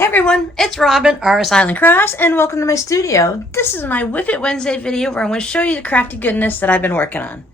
Hey everyone, it's Robin, RS Island Crafts, and welcome to my studio. This is my Whip It Wednesday video where I'm going to show you the crafty goodness that I've been working on.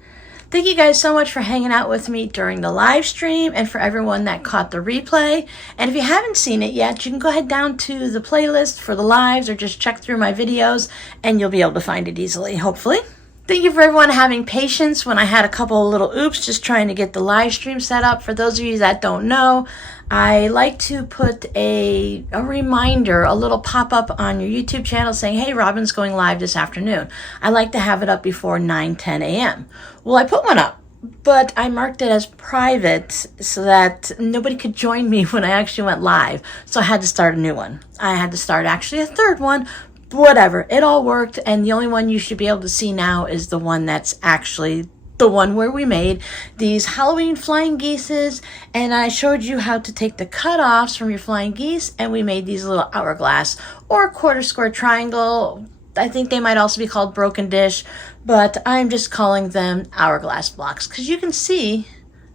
Thank you guys so much for hanging out with me during the live stream and for everyone that caught the replay. And if you haven't seen it yet, you can go ahead down to the playlist for the lives or just check through my videos and you'll be able to find it easily, hopefully. Thank you for everyone having patience when I had a couple of little oops just trying to get the live stream set up. For those of you that don't know, I like to put a reminder, a little pop-up on your YouTube channel saying, hey, Robin's going live this afternoon. I like to have it up before 9-10 a.m. Well, I put one up, but I marked it as private so that nobody could join me when I actually went live. So I had to start a new one. I had to start actually a third one. Whatever, it all worked, and the only one you should be able to see now is the one that's actually the one where we made these Halloween flying geeses, and I showed you how to take the cutoffs from your flying geese, and we made these little hourglass or quarter square triangle. I think they might also be called broken dish, but I'm just calling them hourglass blocks because you can see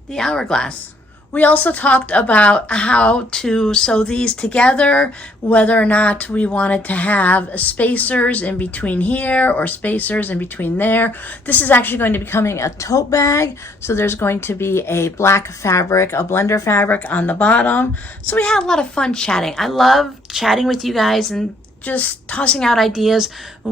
the hourglass. We also talked about how to sew these together, whether or not we wanted to have spacers in between here or spacers in between there. This is actually going to be becoming a tote bag. So there's going to be a black fabric, a blender fabric on the bottom. So we had a lot of fun chatting. I love chatting with you guys and just tossing out ideas.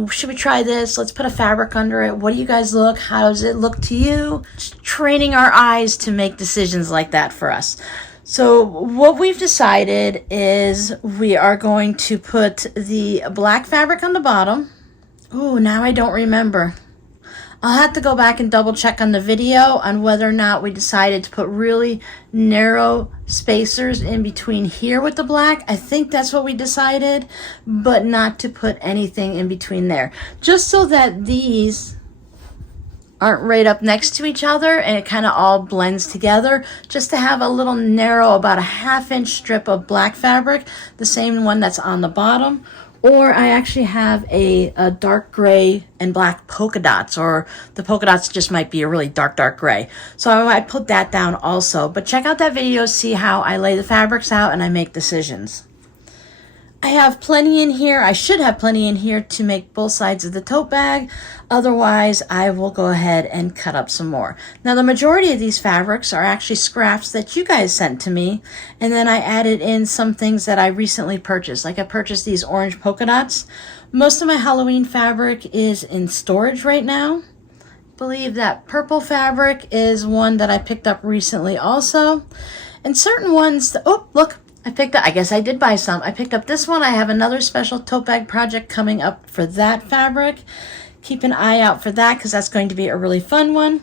Should we try this? Let's put a fabric under it. What do you guys look? How does it look to you? Just training our eyes to make decisions like that for us. So what we've decided is we are going to put the black fabric on the bottom. Oh, now I don't remember. I'll have to go back and double check on the video on whether or not we decided to put really narrow spacers in between here with the black. I think that's what we decided, but not to put anything in between there. Just so that these aren't right up next to each other and it kind of all blends together. Just to have a little narrow, about a 1/2 inch strip of black fabric, the same one that's on the bottom. Or I actually have a dark gray and black polka dots, or the polka dots just might be a really dark gray. So I put that down also. But check out that video, see how I lay the fabrics out and I make decisions. I have plenty in here. I should have plenty in here to make both sides of the tote bag. Otherwise, I will go ahead and cut up some more. Now, the majority of these fabrics are actually scraps that you guys sent to me. And then I added in some things that I recently purchased. Like I purchased these orange polka dots. Most of my Halloween fabric is in storage right now. I believe that purple fabric is one that I picked up recently also. And certain ones, oh, look. I guess I did buy some. I picked up this one. I have another special tote bag project coming up for that fabric. Keep an eye out for that because that's going to be a really fun one.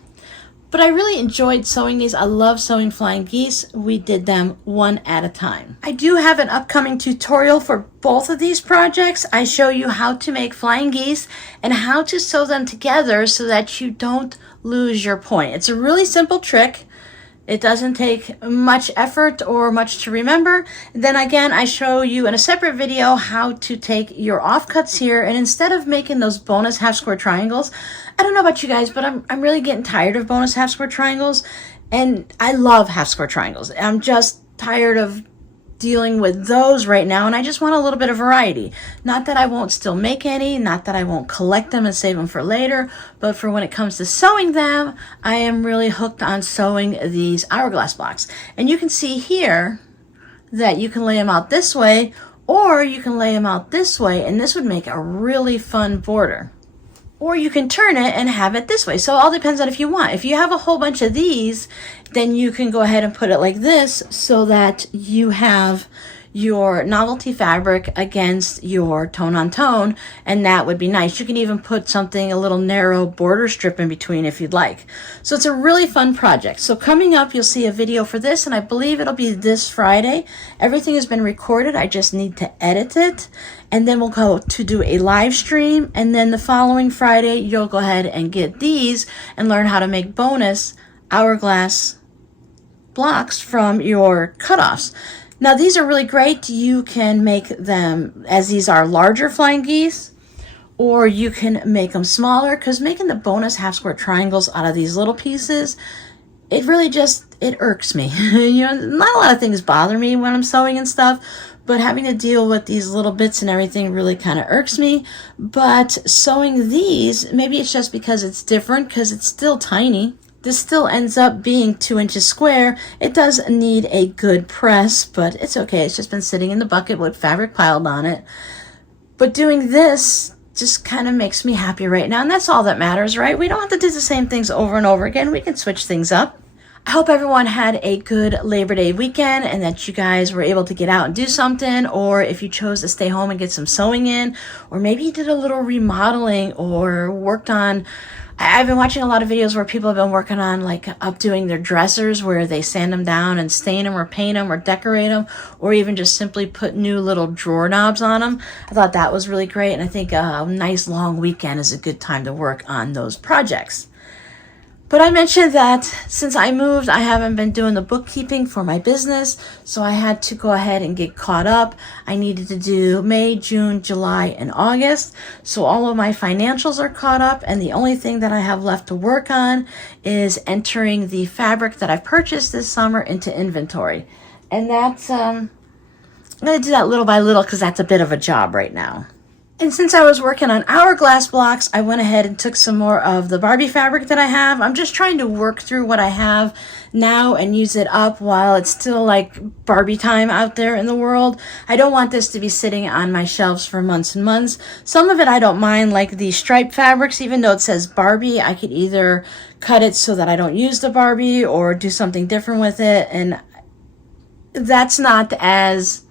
But I really enjoyed sewing these. I love sewing flying geese. We did them one at a time. I do have an upcoming tutorial for both of these projects. I show you how to make flying geese and how to sew them together so that you don't lose your point. It's a really simple trick. It doesn't take much effort or much to remember. Then again, I show you in a separate video how to take your offcuts here, and instead of making those bonus half square triangles, I don't know about you guys, but I'm really getting tired of bonus half square triangles, and I love half square triangles. I'm just tired of dealing with those right now, and I just want a little bit of variety. Not that I won't still make any, not that I won't collect them and save them for later, but for when it comes to sewing them, I am really hooked on sewing these hourglass blocks. And you can see here that you can lay them out this way, or you can lay them out this way, and this would make a really fun border. Or you can turn it and have it this way. So it all depends on if you want. If you have a whole bunch of these, then you can go ahead and put it like this so that you have your novelty fabric against your tone on tone, and that would be nice. You can even put something, a little narrow border strip in between if you'd like. So it's a really fun project. So coming up, you'll see a video for this, and I believe it'll be this Friday. Everything has been recorded. I just need to edit it, and then we'll go to do a live stream, and then the following Friday, you'll go ahead and get these and learn how to make bonus hourglass blocks from your cutoffs. Now these are really great. You can make them as these are larger flying geese, or you can make them smaller, because making the bonus half square triangles out of these little pieces, it really just, it irks me. You know, not a lot of things bother me when I'm sewing and stuff, but having to deal with these little bits and everything really kind of irks me. But sewing these, maybe it's just because it's different, because it's still tiny. This still ends up being 2 inches square. It does need a good press, but it's okay. It's just been sitting in the bucket with fabric piled on it. But doing this just kind of makes me happy right now, and that's all that matters, right? We don't have to do the same things over and over again. We can switch things up. I hope everyone had a good Labor Day weekend and that you guys were able to get out and do something, or if you chose to stay home and get some sewing in, or maybe you did a little remodeling or worked on. I've been watching a lot of videos where people have been working on like updoing their dressers, where they sand them down and stain them or paint them or decorate them, or even just simply put new little drawer knobs on them. I thought that was really great, and I think a nice long weekend is a good time to work on those projects. But I mentioned that since I moved, I haven't been doing the bookkeeping for my business, so I had to go ahead and get caught up. I needed to do May, June, July, and August, so all of my financials are caught up, and the only thing that I have left to work on is entering the fabric that I've purchased this summer into inventory. And that's, I'm going to do that little by little because that's a bit of a job right now. And since I was working on hourglass blocks, I went ahead and took some more of the Barbie fabric that I have. I'm just trying to work through what I have now and use it up while it's still like Barbie time out there in the world. I don't want this to be sitting on my shelves for months and months. Some of it I don't mind, like the striped fabrics, even though it says Barbie, I could either cut it so that I don't use the Barbie or do something different with it. And that's not as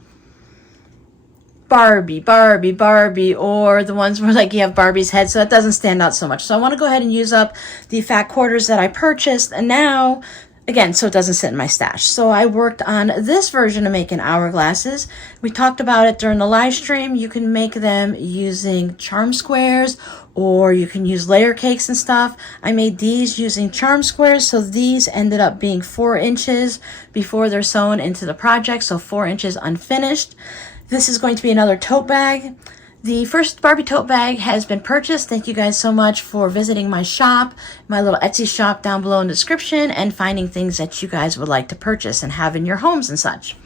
Barbie, or the ones where like you have Barbie's head, so that doesn't stand out so much. So I want to go ahead and use up the fat quarters that I purchased, and now, again, so it doesn't sit in my stash. So I worked on this version of making hourglasses. We talked about it during the live stream. You can make them using charm squares, or you can use layer cakes and stuff. I made these using charm squares, so these ended up being 4 inches before they're sewn into the project, so 4 inches unfinished. This is going to be another tote bag. The first Barbie tote bag has been purchased. Thank you guys so much for visiting my shop, my little Etsy shop down below in the description, and finding things that you guys would like to purchase and have in your homes and such.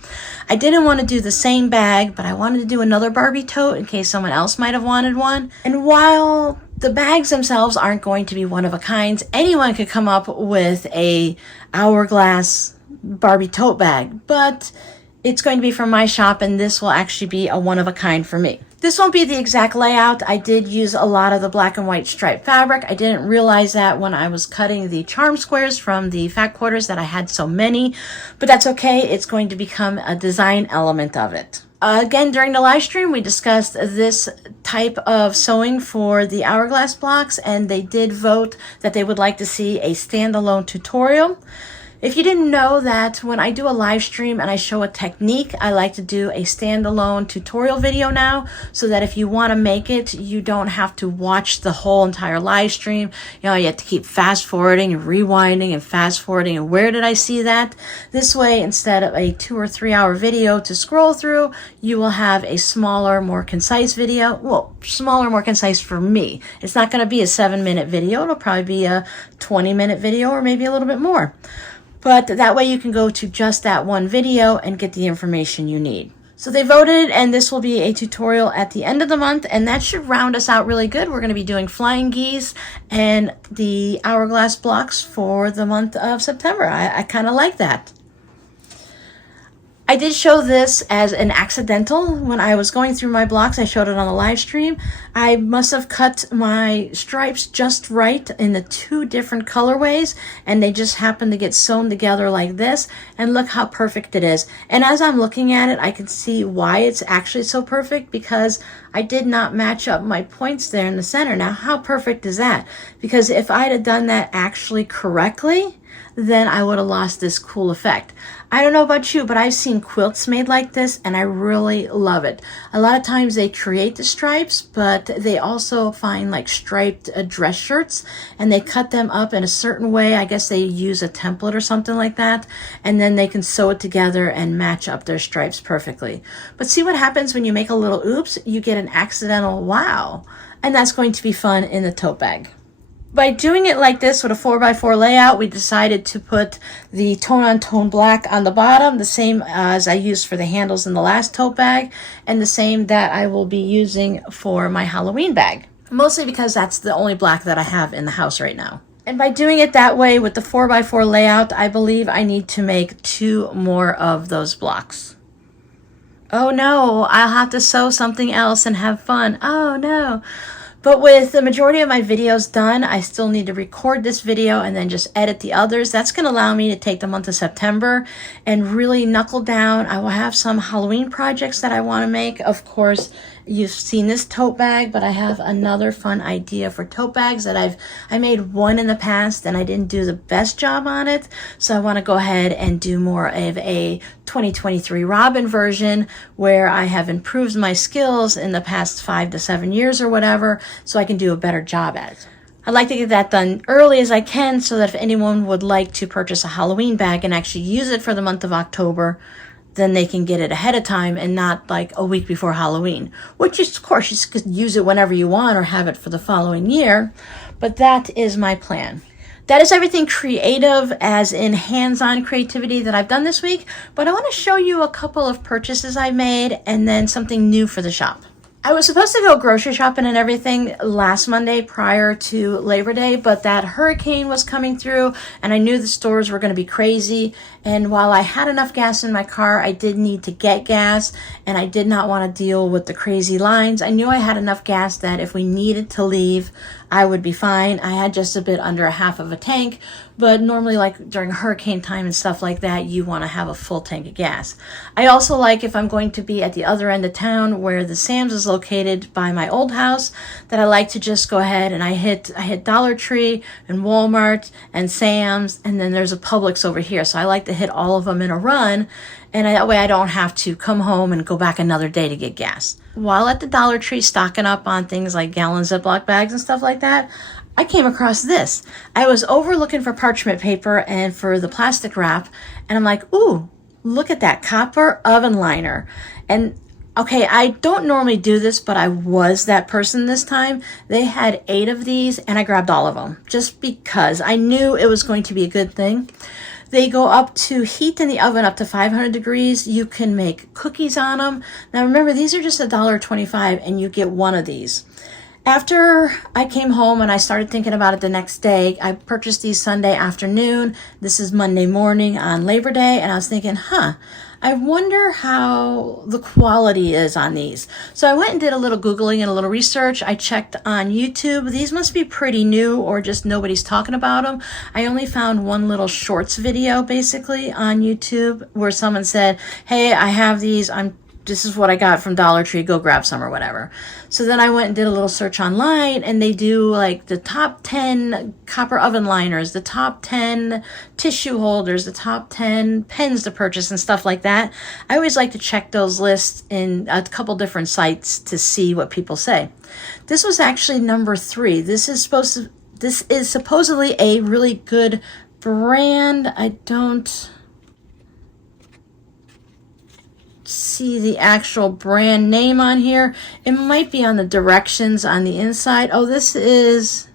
I didn't want to do the same bag, but I wanted to do another Barbie tote in case someone else might have wanted one. And while the bags themselves aren't going to be one of a kind, anyone could come up with a hourglass Barbie tote bag, but it's going to be from my shop, and this will actually be a one-of-a-kind for me. This won't be the exact layout. I did use a lot of the black and white striped fabric. I didn't realize that when I was cutting the charm squares from the fat quarters that I had so many, but that's okay. It's going to become a design element of it. Again, during the live stream, we discussed this type of sewing for the hourglass blocks, and they did vote that they would like to see a standalone tutorial. If you didn't know that when I do a live stream and I show a technique, I like to do a standalone tutorial video now, so that if you want to make it, you don't have to watch the whole entire live stream. You know, you have to keep fast forwarding and rewinding and fast forwarding and where did I see that? This way, instead of a 2 or 3 hour video to scroll through, you will have a smaller, more concise video. Well, smaller, more concise for me. It's not going to be a 7-minute video. It'll probably be a 20-minute video or maybe a little bit more. But that way you can go to just that one video and get the information you need. So they voted, and this will be a tutorial at the end of the month, and that should round us out really good. We're going to be doing flying geese and the hourglass blocks for the month of September. I kind of like that. I did show this as an accidental. When I was going through my blocks, I showed it on the live stream. I must have cut my stripes just right in the 2 different colorways, and they just happened to get sewn together like this, and look how perfect it is. And as I'm looking at it, I can see why it's actually so perfect, because I did not match up my points there in the center. Now, how perfect is that? Because if I'd have done that actually correctly, then I would have lost this cool effect. I don't know about you, but I've seen quilts made like this, and I really love it. A lot of times they create the stripes, but they also find like striped dress shirts, and they cut them up in a certain way. I guess they use a template or something like that, and then they can sew it together and match up their stripes perfectly. But see what happens when you make a little oops? You get an accidental wow, and that's going to be fun in the tote bag. By doing it like this with a 4x4 layout, we decided to put the tone-on-tone black on the bottom, the same as I used for the handles in the last tote bag, and the same that I will be using for my Halloween bag. Mostly because that's the only black that I have in the house right now. And by doing it that way with the 4x4 layout, I believe I need to make 2 more of those blocks. Oh no, I'll have to sew something else and have fun. Oh no. But with the majority of my videos done, I still need to record this video and then just edit the others. That's going to allow me to take the month of September and really knuckle down. I will have some Halloween projects that I want to make. Of course, you've seen this tote bag, but I have another fun idea for tote bags that I made one in the past and I didn't do the best job on it. So I want to go ahead and do more of a 2023 Robin version where I have improved my skills in the past 5 to 7 years or whatever, so I can do a better job at it. I'd like to get that done early as I can so that if anyone would like to purchase a Halloween bag and actually use it for the month of October, then they can get it ahead of time and not like a week before Halloween, which is, of course, you could use it whenever you want or have it for the following year, but that is my plan. That is everything creative, as in hands-on creativity, that I've done this week, but I want to show you a couple of purchases I made and then something new for the shop. I was supposed to go grocery shopping and everything last Monday prior to Labor Day, but that hurricane was coming through and I knew the stores were going to be crazy. And while I had enough gas in my car, I did need to get gas and I did not want to deal with the crazy lines. I knew I had enough gas that if we needed to leave, I would be fine. I had just a bit under a half of a tank, but normally like during hurricane time and stuff like that, you want to have a full tank of gas. I also like, if I'm going to be at the other end of town where the Sam's is located by my old house, that I like to just go ahead and I hit Dollar Tree and Walmart and Sam's, and then there's a Publix over here. So I like to hit all of them in a run, and that way I don't have to come home and go back another day to get gas. While at the Dollar Tree stocking up on things like gallon Ziploc bags and stuff like that, I came across this. I was over looking for parchment paper and for the plastic wrap, and I'm like, ooh, look at that copper oven liner. And okay, I don't normally do this, but I was that person this time. They had 8 of these, and I grabbed all of them just because I knew it was going to be a good thing. They go up to heat in the oven up to 500 degrees. You can make cookies on them. Now remember, these are just $1.25 and you get one of these. After I came home and I started thinking about it the next day, I purchased these Sunday afternoon. This is Monday morning on Labor Day, and I was thinking, I wonder how the quality is on these. So I went and did a little Googling and a little research. I checked on YouTube. These must be pretty new or just nobody's talking about them. I only found one little shorts video basically on YouTube where someone said, hey, I have these. This is what I got from Dollar Tree, go grab some or whatever. So then I went and did a little search online, and they do like the top 10 copper oven liners, the top 10 tissue holders, the top 10 pens to purchase and stuff like that. I always like to check those lists in a couple different sites to see what people say. This was actually number 3. This is supposedly a really good brand. I don't see the actual brand name on here. It might be on the directions on the inside. Oh, this is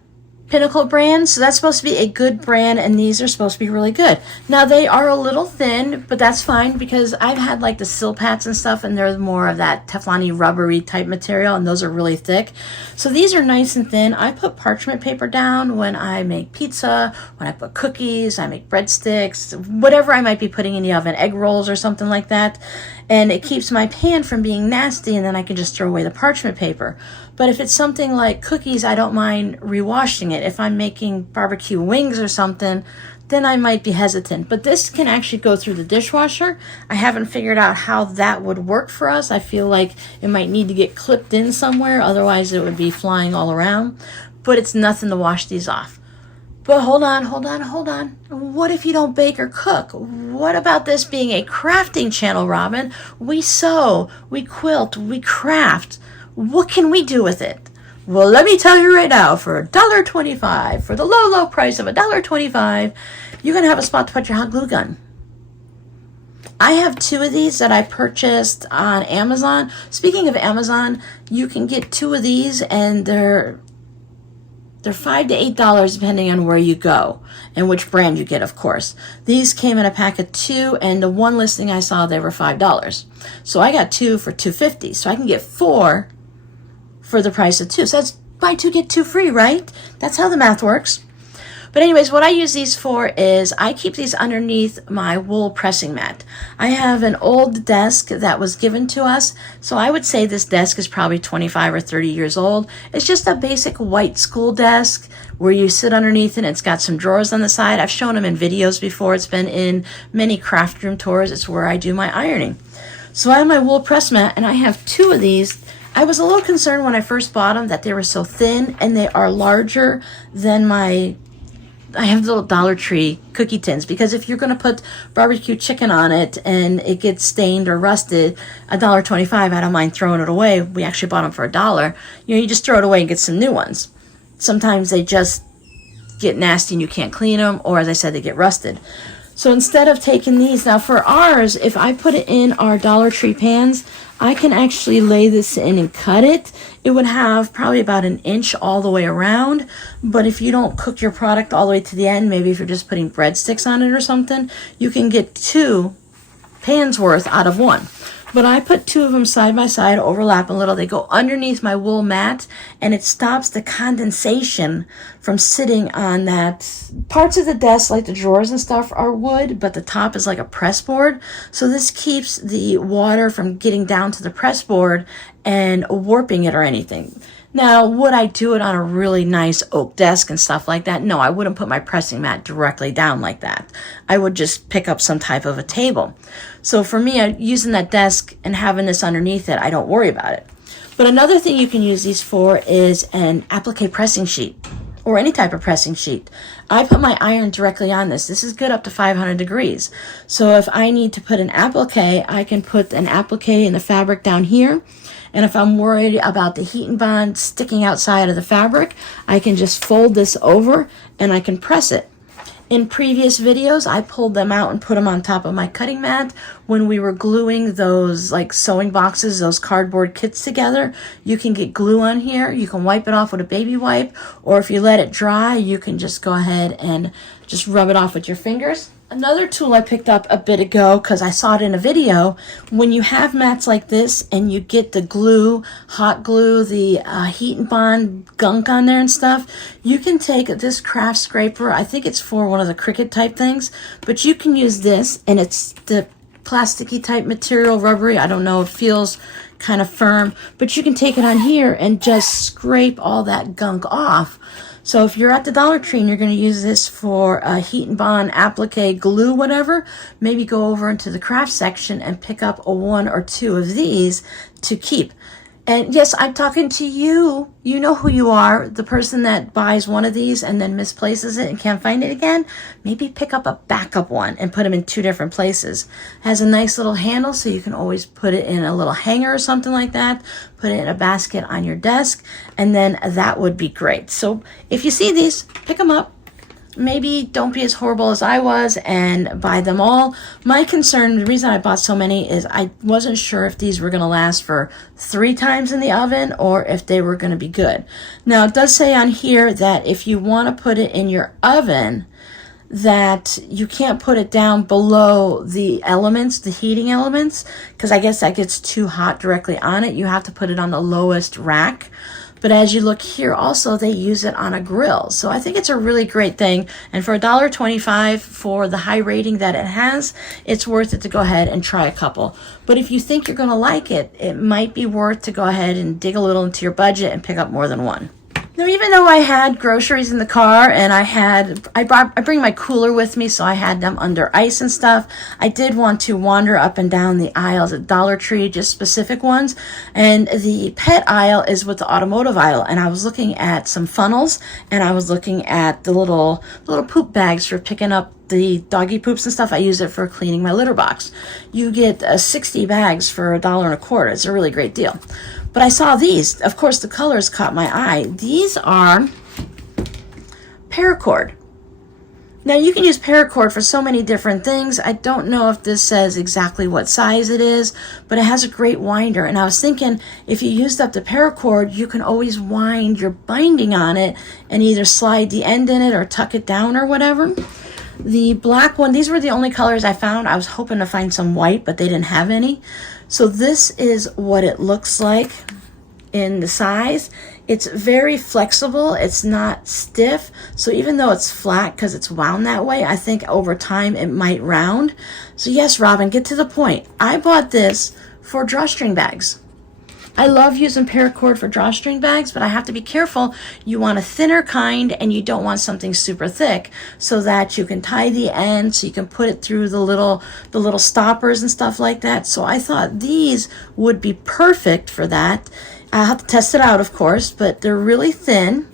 Pinnacle brand, so that's supposed to be a good brand, and these are supposed to be really good. Now they are a little thin, but that's fine because I've had like the Silpats and stuff, and they're more of that Teflon-y rubbery type material, and those are really thick. So these are nice and thin. I put parchment paper down when I make pizza, when I put cookies, I make breadsticks, whatever I might be putting in the oven, egg rolls or something like that. And it keeps my pan from being nasty, and then I can just throw away the parchment paper. But if it's something like cookies, I don't mind rewashing it. If I'm making barbecue wings or something, then I might be hesitant. But this can actually go through the dishwasher. I haven't figured out how that would work for us. I feel like it might need to get clipped in somewhere, otherwise it would be flying all around. But it's nothing to wash these off. But hold on. What if you don't bake or cook? What about this being a crafting channel, Robin? We sew, we quilt, we craft. What can we do with it? Well, let me tell you right now, for $1.25, for the low price of $1.25, you're going to have a spot to put your hot glue gun. I have 2 of these that I purchased on Amazon. Speaking of Amazon, you can get 2 of these, and they're They're $5 to $8 depending on where you go and which brand you get, of course. These came in a pack of 2, and the one listing I saw, they were $5. So I got 2 for $2.50. So I can get 4 for the price of 2. So that's buy 2, get 2 free, right? That's how the math works. But anyways, what I use these for is I keep these underneath my wool pressing mat. I have an old desk that was given to us, so I would say this desk is probably 25 or 30 years old. It's just a basic white school desk where you sit underneath it. It's got some drawers on the side. I've shown them in videos before. It's been in many craft room tours. It's where I do my ironing. So I have my wool press mat, and I have 2 of these. I was a little concerned when I first bought them that they were so thin, and they are larger than I have little Dollar Tree cookie tins, because if you're going to put barbecue chicken on it and it gets stained or rusted, $1.25, I don't mind throwing it away. We actually bought them for $1. You just throw it away and get some new ones. Sometimes they just get nasty and you can't clean them, or as I said, they get rusted. So instead of taking these, now for ours, if I put it in our Dollar Tree pans, I can actually lay this in and cut it. It would have probably about 1 inch all the way around. But if you don't cook your product all the way to the end, maybe if you're just putting breadsticks on it or something, you can get 2 pans worth out of 1. But I put 2 of them side by side, overlap a little. They go underneath my wool mat, and it stops the condensation from sitting on that. Parts of the desk, like the drawers and stuff, are wood, but the top is like a press board. So this keeps the water from getting down to the press board and warping it or anything. Now, would I do it on a really nice oak desk and stuff like that? No, I wouldn't put my pressing mat directly down like that. I would just pick up some type of a table. So for me, using that desk and having this underneath it, I don't worry about it. But another thing you can use these for is an applique pressing sheet, or any type of pressing sheet. I put my iron directly on this. This is good up to 500 degrees. So if I need to put an applique, I can put an applique in the fabric down here. And if I'm worried about the heat and bond sticking outside of the fabric, I can just fold this over and I can press it. In previous videos, I pulled them out and put them on top of my cutting mat when we were gluing those like sewing boxes, those cardboard kits together. You can get glue on here. You can wipe it off with a baby wipe, or if you let it dry, you can just go ahead and just rub it off with your fingers. Another tool I picked up a bit ago, because I saw it in a video, when you have mats like this and you get the glue, hot glue, the heat and bond gunk on there and stuff, you can take this craft scraper. I think it's for one of the Cricut type things, but you can use this, and it's the plasticky type material, rubbery. I don't know, it feels kind of firm, but you can take it on here and just scrape all that gunk off. So if you're at the Dollar Tree and you're going to use this for a heat and bond, applique, glue, whatever, maybe go over into the craft section and pick up a 1 or 2 of these to keep. And yes, I'm talking to you. You know who you are, the person that buys one of these and then misplaces it and can't find it again. Maybe pick up a backup one and put them in 2 different places. It has a nice little handle, so you can always put it in a little hanger or something like that. Put it in a basket on your desk, and then that would be great. So if you see these, pick them up. Maybe don't be as horrible as I was and buy them all. My concern, the reason I bought so many, is I wasn't sure if these were going to last for 3 times in the oven or if they were going to be good. Now, it does say on here that if you want to put it in your oven, that you can't put it down below the elements, the heating elements, because I guess that gets too hot directly on it. You have to put it on the lowest rack. But as you look here, also, they use it on a grill. So I think it's a really great thing. And for $1.25 for the high rating that it has, it's worth it to go ahead and try a couple. But if you think you're going to like it, it might be worth to go ahead and dig a little into your budget and pick up more than one. Now, even though I had groceries in the car and I bring my cooler with me, so I had them under ice and stuff, I did want to wander up and down the aisles at Dollar Tree, just specific ones. And the pet aisle is with the automotive aisle. And I was looking at some funnels, and I was looking at the little poop bags for picking up the doggy poops and stuff. I use it for cleaning my litter box. You get 60 bags for $1.25. It's a really great deal. But I saw these. Of course, the colors caught my eye. These are paracord. Now you can use paracord for so many different things. I don't know if this says exactly what size it is, but it has a great winder. And I was thinking if you used up the paracord, you can always wind your binding on it and either slide the end in it or tuck it down or whatever. The black one, these were the only colors I found. I was hoping to find some white, but they didn't have any. So this is what it looks like in the size. It's very flexible. It's not stiff. So even though it's flat because it's wound that way, I think over time it might round. So yes, Robin, get to the point. I bought this for drawstring bags. I love using paracord for drawstring bags, but I have to be careful. You want a thinner kind and you don't want something super thick so that you can tie the end so you can put it through the little stoppers and stuff like that. So I thought these would be perfect for that. I'll have to test it out, of course, but they're really thin.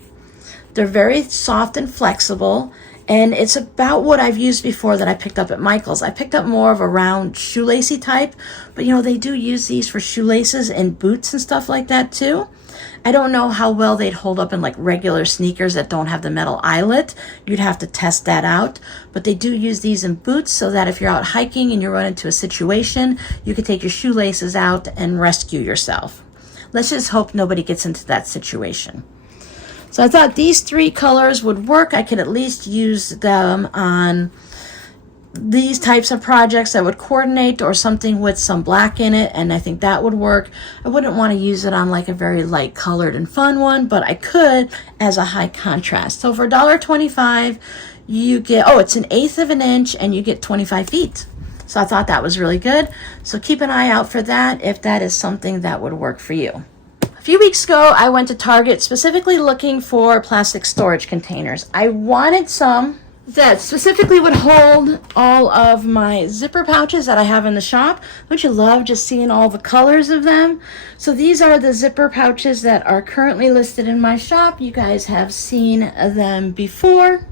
They're very soft and flexible, and it's about what I've used before that I picked up at Michael's. I picked up more of a round shoelacy type, but you know, they do use these for shoelaces and boots and stuff like that too. I don't know how well they'd hold up in like regular sneakers that don't have the metal eyelet. You'd have to test that out, but they do use these in boots so that if you're out hiking and you run into a situation, you can take your shoelaces out and rescue yourself. Let's just hope nobody gets into that situation. So I thought these three colors would work. I could at least use them on these types of projects that would coordinate, or something with some black in it, and I think that would work. I wouldn't want to use it on like a very light colored and fun one, but I could as a high contrast. So for $1.25, you get, oh, it's 1/8 of an inch and you get 25 feet. So I thought that was really good. So keep an eye out for that if that is something that would work for you. A few weeks ago, I went to Target specifically looking for plastic storage containers. I wanted some that specifically would hold all of my zipper pouches that I have in the shop. Don't you love just seeing all the colors of them? So these are the zipper pouches that are currently listed in my shop. You guys have seen them before.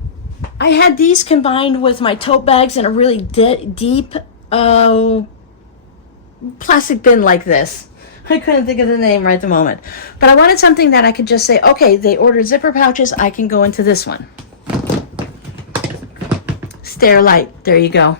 I had these combined with my tote bags in a really deep plastic bin like this. I couldn't think of the name right at the moment. But I wanted something that I could just say, okay, they ordered zipper pouches, I can go into this one. Stair light, there you go.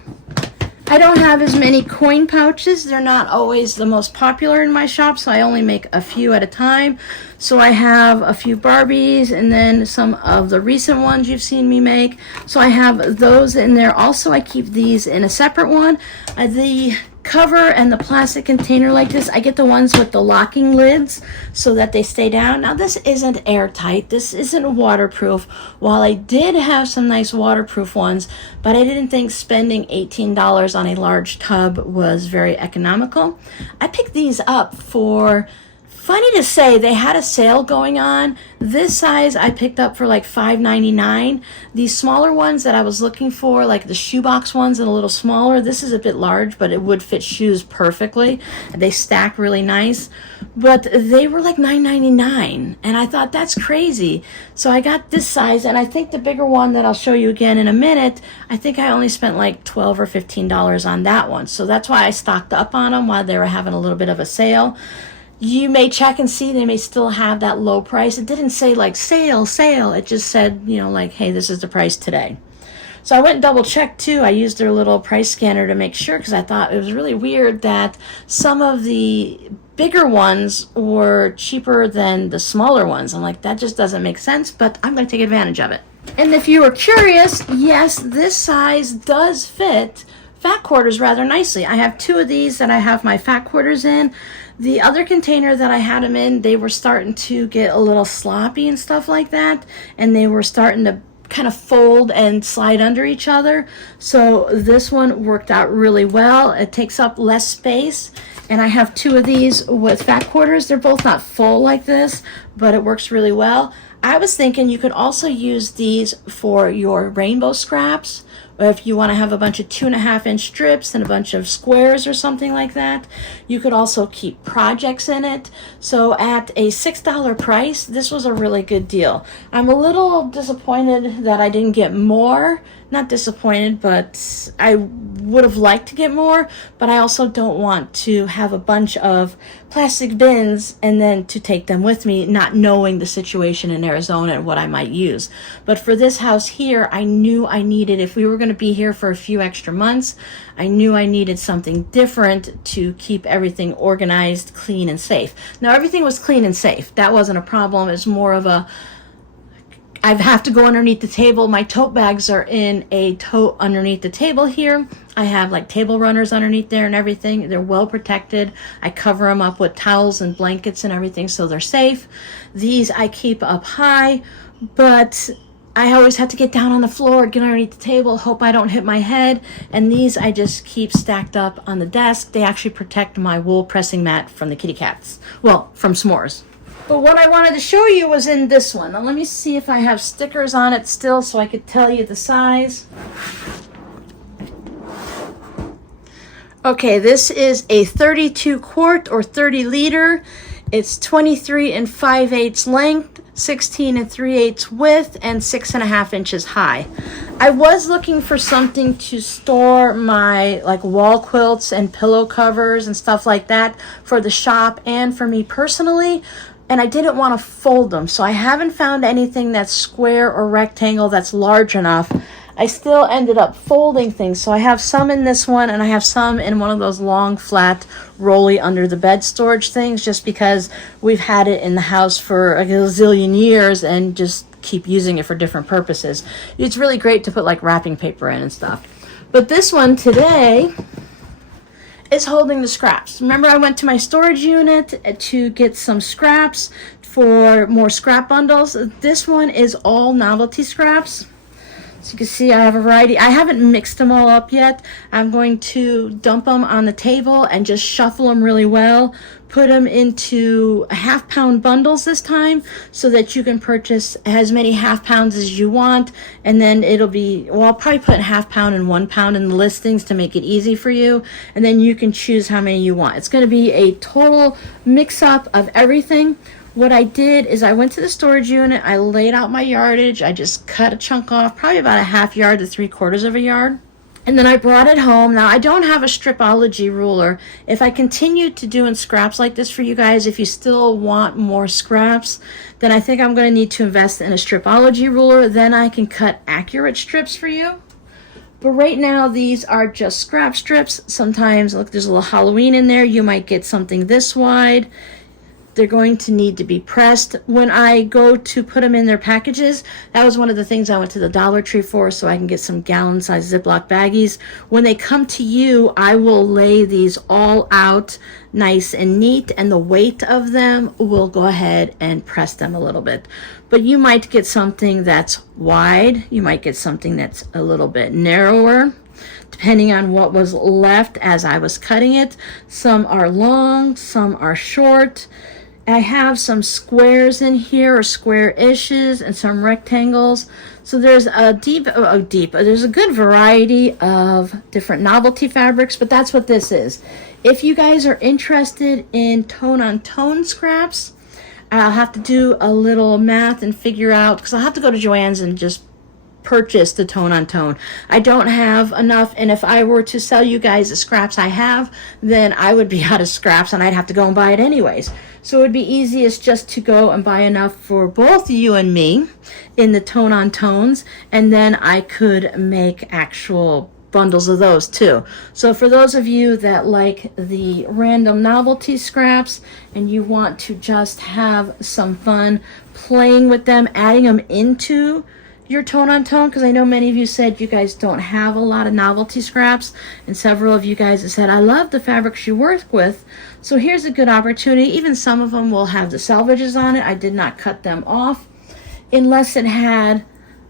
I don't have as many coin pouches. They're not always the most popular in my shop, so I only make a few at a time. So I have a few Barbies and then some of the recent ones you've seen me make. So I have those in there. Also, I keep these in a separate one. The cover and the plastic container like this, I get the ones with the locking lids so that they stay down. Now this isn't airtight, this isn't waterproof. While I did have some nice waterproof ones, but I didn't think spending $18 on a large tub was very economical. I picked these up for, funny to say, they had a sale going on. This size I picked up for like $5.99. These smaller ones that I was looking for, like the shoebox ones and a little smaller, this is a bit large, but it would fit shoes perfectly. They stack really nice, but they were like $9.99, and I thought that's crazy. So I got this size, and I think the bigger one that I'll show you again in a minute, I think I only spent like $12 or $15 on that one. So that's why I stocked up on them while they were having a little bit of a sale. You may check and see they may still have that low price. It didn't say like sale, sale. It just said, you know, like, hey, this is the price today. So I went and double checked too. I used their little price scanner to make sure, because I thought it was really weird that some of the bigger ones were cheaper than the smaller ones. I'm like, that just doesn't make sense, but I'm going to take advantage of it. And if you were curious, yes, this size does fit fat quarters rather nicely. I have two of these that I have my fat quarters in. The other container that I had them in, they were starting to get a little sloppy and stuff like that, and they were starting to kind of fold and slide under each other. So this one worked out really well. It takes up less space, and I have two of these with fat quarters. They're both not full like this, but it works really well. I was thinking you could also use these for your rainbow scraps, if you want to have a bunch of 2.5-inch strips and a bunch of squares or something like that. You could also keep projects in it. So at a $6 price, this was a really good deal. I'm a little disappointed that I didn't get more not disappointed, but I would have liked to get more, but I also don't want to have a bunch of plastic bins and then to take them with me, not knowing the situation in Arizona and what I might use. But for this house here, I knew I needed, if we were going to be here for a few extra months, I knew I needed something different to keep everything organized, clean, and safe. Now, everything was clean and safe. That wasn't a problem. It's more of a, I have to go underneath the table. My tote bags are in a tote underneath the table here. I have like table runners underneath there and everything. They're well protected. I cover them up with towels and blankets and everything so they're safe. These I keep up high, but I always have to get down on the floor, get underneath the table, hope I don't hit my head. And these I just keep stacked up on the desk. They actually protect my wool pressing mat from the kitty cats. Well, from s'mores. But what I wanted to show you was in this one. Now let me see if I have stickers on it still so I could tell you the size. Okay, this is a 32 quart or 30 liter. It's 23 and 5/8 length, 16 and 3/8 width, and 6.5 inches high. I was looking for something to store my like wall quilts and pillow covers and stuff like that for the shop and for me personally. And I didn't want to fold them, so I haven't found anything that's square or rectangle that's large enough. I still ended up folding things, so I have some in this one, and I have some in one of those long, flat, rolly under the bed storage things, just because we've had it in the house for a gazillion years and just keep using it for different purposes. It's really great to put like wrapping paper in and stuff. But this one today is holding the scraps. Remember, I went to my storage unit to get some scraps for more scrap bundles. This one is all novelty scraps. So you can see I have a variety. I haven't mixed them all up yet. I'm going to dump them on the table and just shuffle them really well. Put them into half-pound bundles this time so that you can purchase as many half-pounds as you want. And then it'll be, well, I'll probably put half-pound and 1 pound in the listings to make it easy for you. And then you can choose how many you want. It's going to be a total mix-up of everything. What I did is I went to the storage unit, I laid out my yardage, I just cut a chunk off, probably about a half yard to 3/4 of a yard. And then I brought it home. Now, I don't have a stripology ruler. If I continue to doing scraps like this for you guys, if you still want more scraps, then I think I'm going to need to invest in a stripology ruler. Then I can cut accurate strips for you. But right now, these are just scrap strips. Sometimes, look, there's a little Halloween in there. You might get something this wide. They're going to need to be pressed. When I go to put them in their packages, that was one of the things I went to the Dollar Tree for, so I can get some gallon-sized Ziploc baggies. When they come to you, I will lay these all out nice and neat, and the weight of them will go ahead and press them a little bit. But you might get something that's wide. You might get something that's a little bit narrower, depending on what was left as I was cutting it. Some are long, some are short. I have some squares in here, or square-ishes, and some rectangles. So there's there's a good variety of different novelty fabrics, but that's what this is. If you guys are interested in tone-on-tone scraps, I'll have to do a little math and figure out, because I'll have to go to Joann's and just purchase the tone-on-tone. I don't have enough, and if I were to sell you guys the scraps I have, then I would be out of scraps and I'd have to go and buy it anyways. So it would be easiest just to go and buy enough for both you and me in the tone-on-tones, and then I could make actual bundles of those too. So for those of you that like the random novelty scraps and you want to just have some fun playing with them, adding them into your tone-on-tone, because I know many of you said you guys don't have a lot of novelty scraps, and several of you guys have said, I love the fabrics you work with. So here's a good opportunity. Even some of them will have the salvages on it. I did not cut them off unless it had,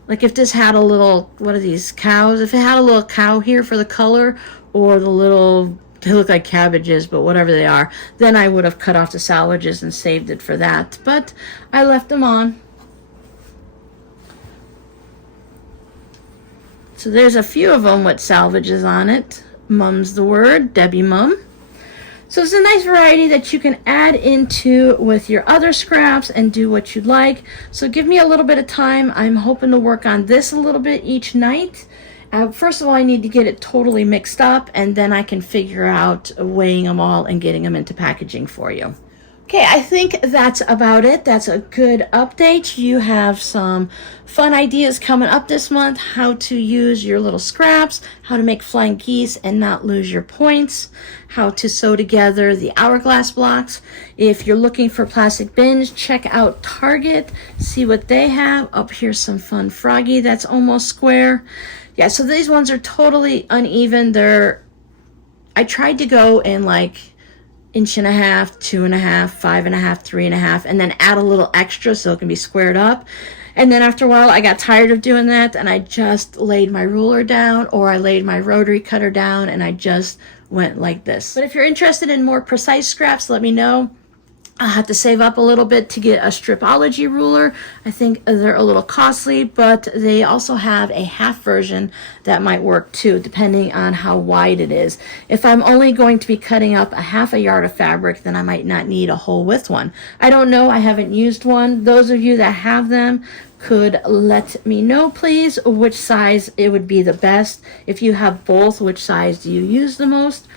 like if this had a little, what are these, cows? If it had a little cow here for the color, or the little, they look like cabbages, but whatever they are, then I would have cut off the salvages and saved it for that. But I left them on. So there's a few of them with salvages on it. Mum's the word, Debbie Mum. So it's a nice variety that you can add into with your other scraps and do what you'd like. So give me a little bit of time. I'm hoping to work on this a little bit each night. First of all, I need to get it totally mixed up, and then I can figure out weighing them all and getting them into packaging for you. Okay, I think that's about it. That's a good update. You have some fun ideas coming up this month, how to use your little scraps, how to make flying geese and not lose your points, how to sew together the hourglass blocks. If you're looking for plastic bins, check out Target, see what they have. Up here's some fun froggy that's almost square. Yeah, so these ones are totally uneven. I tried to go in like 1.5 inches, 2.5 inches, 5.5 inches, 3.5 inches, and then add a little extra so it can be squared up. And then after a while, I got tired of doing that, and I just laid my ruler down, or I laid my rotary cutter down, and I just went like this. But if you're interested in more precise scraps, let me know. I'll have to save up a little bit to get a stripology ruler. I think they're a little costly, but they also have a half version that might work too, depending on how wide it is. If I'm only going to be cutting up a half a yard of fabric, then I might not need a whole width one. I don't know, I haven't used one. Those of you that have them could let me know, please, which size it would be the best. If you have both, which size do you use the most?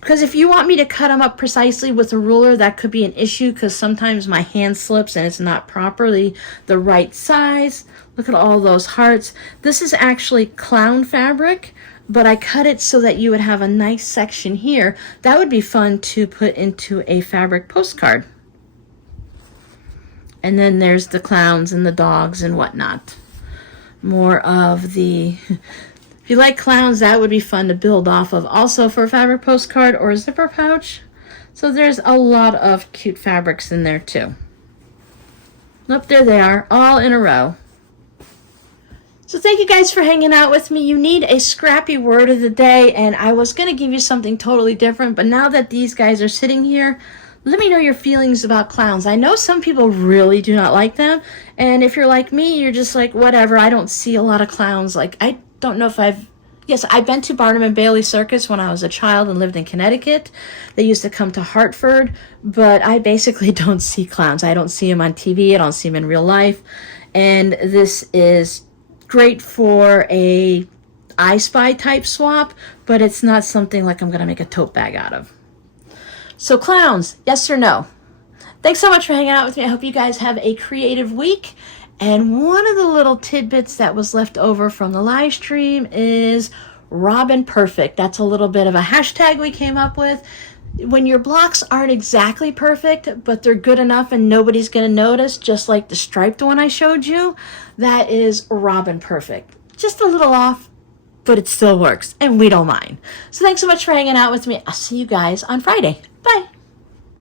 Because if you want me to cut them up precisely with a ruler, that could be an issue because sometimes my hand slips and it's not properly the right size. Look at all those hearts. This is actually clown fabric, but I cut it so that you would have a nice section here. That would be fun to put into a fabric postcard. And then there's the clowns and the dogs and whatnot. More of the... If you like clowns, that would be fun to build off of. Also for a fabric postcard or a zipper pouch. So there's a lot of cute fabrics in there too. Nope, there they are, all in a row. So thank you guys for hanging out with me. You need a scrappy word of the day, and I was going to give you something totally different, but now that these guys are sitting here, let me know your feelings about clowns. I know some people really do not like them, and if you're like me, you're just like, whatever, I don't see a lot of clowns. Like, I don't know if I've been to Barnum and Bailey Circus when I was a child and lived in Connecticut. They used to come to Hartford, but I basically don't see clowns. I don't see them on TV. I don't see them in real life. And this is great for a I Spy type swap, but it's not something like I'm going to make a tote bag out of. So clowns, yes or no? Thanks so much for hanging out with me. I hope you guys have a creative week. And one of the little tidbits that was left over from the live stream is Robin Perfect. That's a little bit of a hashtag we came up with. When your blocks aren't exactly perfect, but they're good enough and nobody's going to notice, just like the striped one I showed you, that is Robin Perfect. Just a little off, but it still works, and we don't mind. So thanks so much for hanging out with me. I'll see you guys on Friday. Bye.